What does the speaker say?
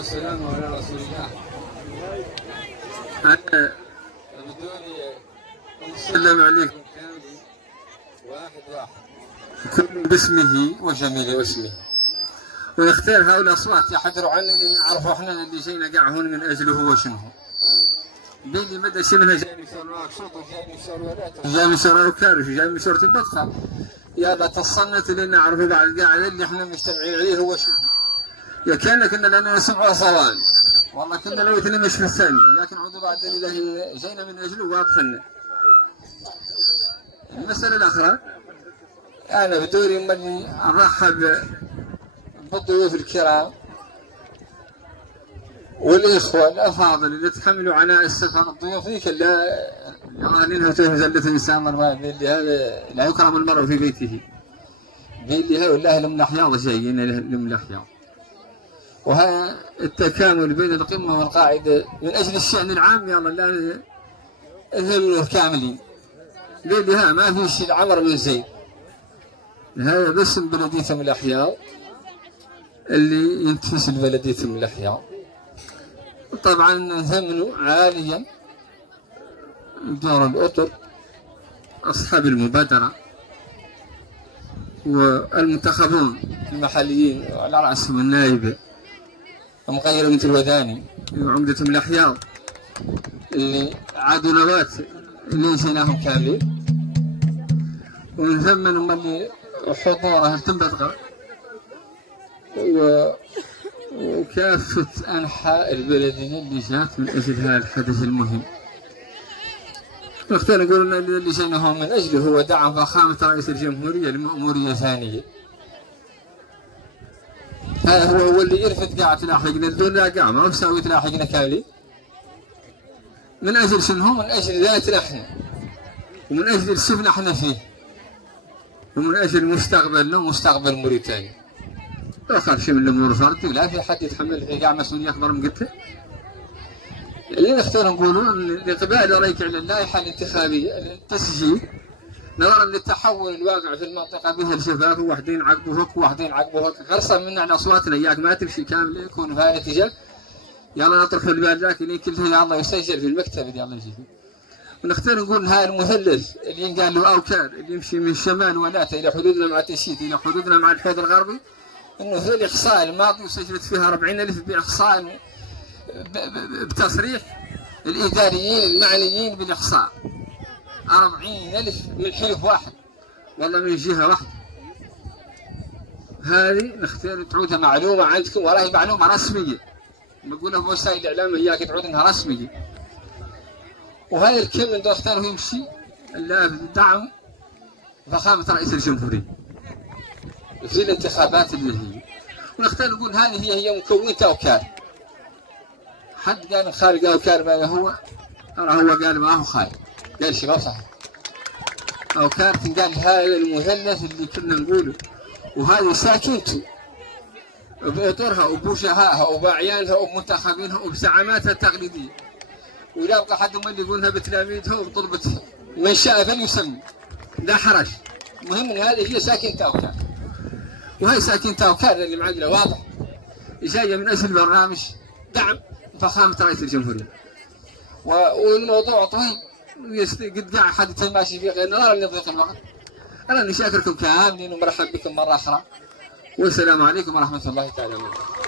والسلام على رسول الله. أنا بدوني أسلم عليكم واحد كل باسمه وجميل اسمه، ونختار هؤلاء الأصوات يحضروا عننا نعرفوا احنا اللي جينا قاع هون من أجله هو شنو. بيلي مدى شبهنا جاي من سور نواكشوط وجاي من سور ولات وجاي من سور الكارش وجاي من سورة البطحة. يلا تصنت اللي نعرفوا بعد القاعدة اللي احنا مجتمعين عليه هو شنو. يا كان كنا لأننا نسمعوا صوان والله كنا لو مش في الثاني، لكن عودوا بعد اللي جينا من أجله واضحنا. المسألة الأخرى أنا بدوري مني أرحب بالضيوف الكرام والإخوة الأفاضل اللي تحملوا عناء السفر. الضيوف ذيك اللي يعانينها زلة الإنسان مرة اللي هذا لا يكرم المرء في بيته، اللي هؤلاء لهم الأحياض جايين لهم الأحياض. وهذا التكامل بين القمة والقاعدة من أجل الشأن العام يا الله لا هم كاملين. اللي ها ما في شيء العمر من زين، هذا بس بلديتهم الأحياء اللي ينتفس بلديتهم الأحياء. طبعا نثمنوا عاليا دور الأطر أصحاب المبادرة والمنتخبون المحليين على رأسهم النائب ومغير بنت الوداني وعمدة الأحياء اللي عادوا نوات اللي نسيناهم كاملين. ونثمن من حضوره تنبثق وكافة أنحاء البلدية اللي جات من أجل هذا الحدث المهم. نختار نقول أن اللي جينا من أجله هو دعم فخامة رئيس الجمهورية لمأمورية ثانية. هذا هو اللي يرفد قاعة تلاحقنا بدون لا قاعة ما هو يسوي تلاحقنا كاملين. من أجل شنو؟ من أجل ذاتنا احنا، ومن أجل السفن احنا فيه، ومن أجل مستقبلنا ومستقبل موريتانيا. آخر شيء من الأمور صارت لا في حد يتحمل في قاع مسؤولية أكبر من قلته. اللي نختار نقولون الإقبال عليك على اللائحة الانتخابية التسجيل نظرا للتحول الواقع في المنطقة بها الشباب وواحدين عقبوا هك وواحدين عقبوا هك، غرصا منا على أصواتنا إياك ما تمشي كامل يكون في هذا الاتجاه. يلا نطرح البال ذاك اللي كله يا الله يسجل في المكتب اللي الله يجيبه. ونختار نقول هذا المثلث اللي ينقال له أوكار اللي يمشي من شمال ولاته إلى حدودنا مع تشيت إلى حدودنا مع الحوض الغربي، إنه في الإحصاء الماضي وسجلت فيها 40,000 بإحصاء بتصريح الإداريين المعنيين بالإحصاء. 40,000 من حلف واحد والله من جهة واحدة. هذه نختار تعودها معلومة عندكم وراهي معلومة رسمية نقولها في وسائل الإعلام إياك تعود إنها رسمية. وهذا الكل من اختاره يمشي إلا بدعم فخامة رئيس الجمهورية في الانتخابات اللي هي. ونختار نقول هذه هي مكونة أوكار. حد قال خارج أوكار ما هو، ترى هو قال ما هو خارج، قال شيء ما صحيح. أوكار تنقال هذا المثلث اللي كنا نقوله، وهذه ساكنته بإطرها وبوشهاها وبأعيانها وبمنتخبينها وبزعاماتها التقليدية. ولا يبقى حد من اللي يقولها بتلاميذها وبطلبتها من شاء فليسمي لا حرج. المهم ان هذه هي ساكنة أوكار، وهي ساكنة أوكار اللي معقله واضح جايه من اجل برنامج دعم فخامة رئيس الجمهورية. والموضوع طويل قد قاعد حد ماشي فيه غير نظرا لضيق الوقت. انا نشاكركم كاملين ومرحب بكم مرة أخرى، والسلام عليكم ورحمة الله تعالى وبركاته.